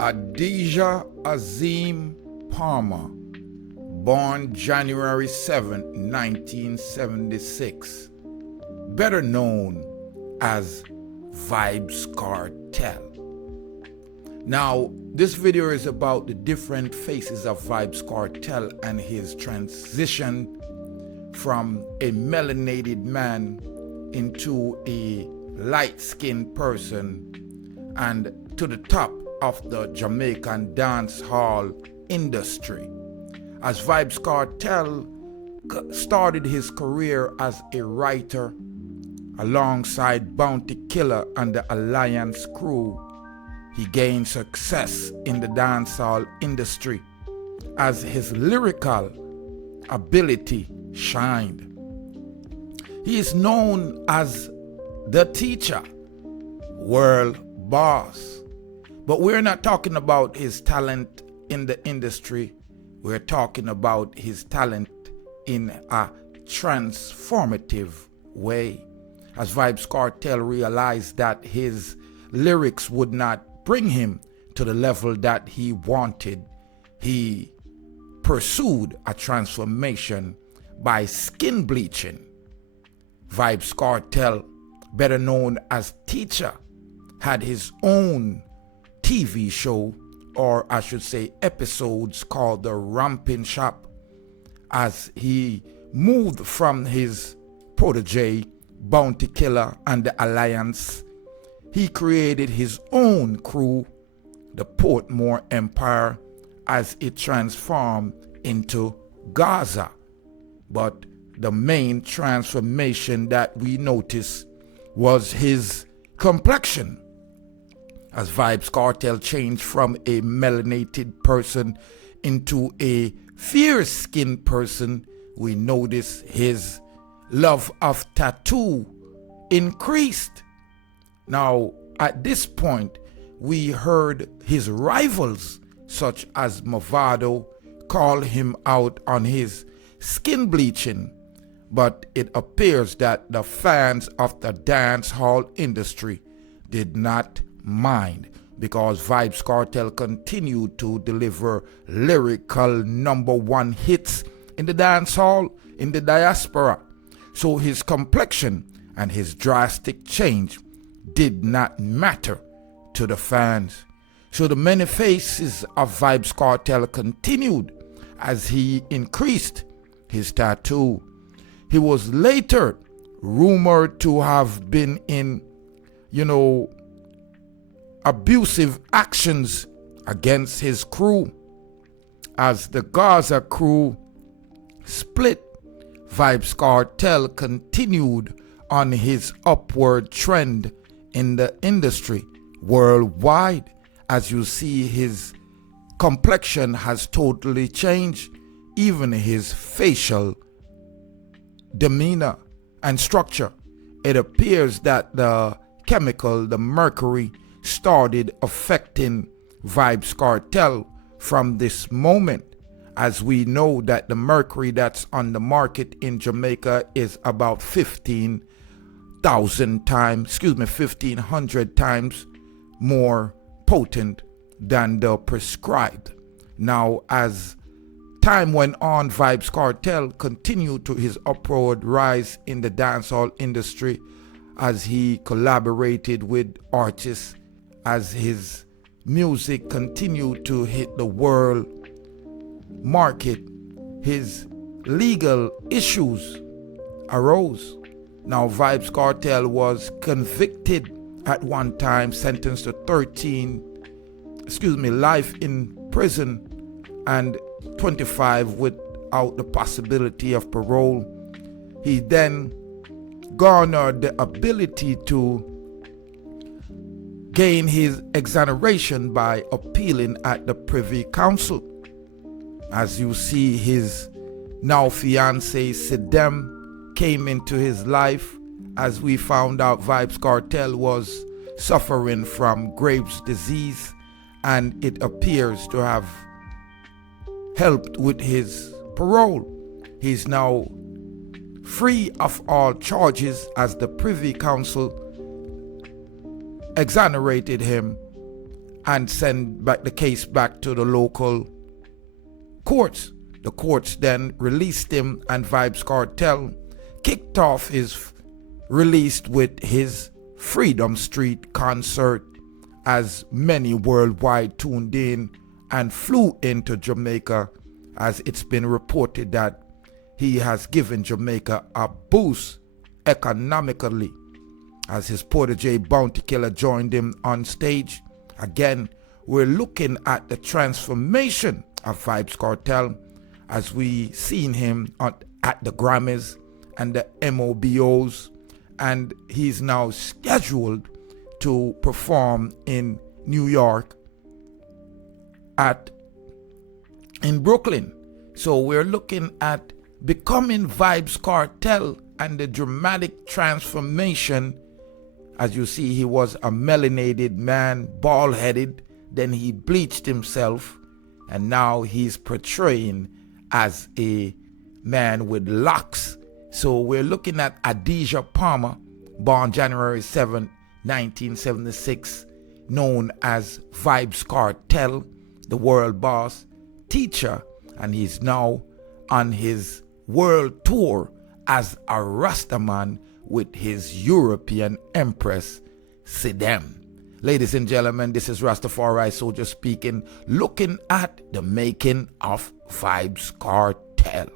Adidja Azim Palmer, born January 7, 1976, better known as Vybz Kartel. Now, this video is about the different phases of Vybz Kartel and his transition from a melanated man into a light-skinned person and to the top of the Jamaican dancehall industry. As Vybz Kartel started his career as a writer alongside Bounty Killer and the Alliance crew, he gained success in the dancehall industry as his lyrical ability shined. He is known as the Teacha World boss. But we're not talking about his talent in the industry. We're talking about his talent in a transformative way. As Vybz Kartel realized that his lyrics would not bring him to the level that he wanted, he pursued a transformation by skin bleaching. Vybz Kartel, better known as Teacha, had his own TV show, or I should say episodes, called The Ramping Shop. As he moved from his protege, Bounty Killer and the Alliance, he created his own crew, the Portmore Empire, as it transformed into Gaza. But the main transformation that we notice was his complexion. As Vybz Kartel changed from a melanated person into a fair-skinned person, we notice his love of tattoo increased. Now, at this point, we heard his rivals, such as Mavado, call him out on his skin bleaching, but it appears that the fans of the dancehall industry did not mind, because Vybz Kartel continued to deliver lyrical #1 hits in the dancehall, in the diaspora. So his complexion and his drastic change did not matter to the fans. So the many faces of Vybz Kartel continued as he increased his tattoo. He was later rumored to have been in, abusive actions against his crew. As the Gaza crew split, Vybz Kartel continued on his upward trend in the industry worldwide. As you see, his complexion has totally changed, even his facial demeanor and structure. It appears that the chemical, the mercury, started affecting Vybz Kartel from this moment, as we know that the mercury that's on the market in Jamaica is about 1,500 times more potent than the prescribed. Now, as time went on, Vybz Kartel continued to his upward rise in the dancehall industry as he collaborated with artists, as his music continued to hit the world market. His legal issues arose. Now, Vybz Kartel was convicted at one time, sentenced to life in prison and 25 without the possibility of parole. He then garnered the ability to gain his exoneration by appealing at the Privy Council. As you see, his now fiancée Sidem came into his life, as we found out Vybz Kartel was suffering from Graves' disease, and it appears to have helped with his parole. He's now free of all charges, as the Privy Council exonerated him and send back the case back to the local courts. The courts then released him, and Vybz Kartel kicked off his release with his Freedom Street concert, as many worldwide tuned in and flew into Jamaica, as it's been reported that he has given Jamaica a boost economically, as his protege Bounty Killer joined him on stage. Again, we're looking at the transformation of Vybz Kartel, as we seen him at the Grammys and the MOBOs, and he's now scheduled to perform in New York in Brooklyn. So we're looking at becoming Vybz Kartel and the dramatic transformation. As you see, he was a melanated man, bald-headed, then he bleached himself, and now he's portraying as a man with locks. So we're looking at Adidja Palmer, born January 7, 1976, known as Vybz Kartel, the world boss, teacher, and he's now on his world tour as a Rastaman with his European Empress, Sidem. Ladies and gentlemen, this is Rastafari Soldier speaking, looking at the making of Vybz Kartel.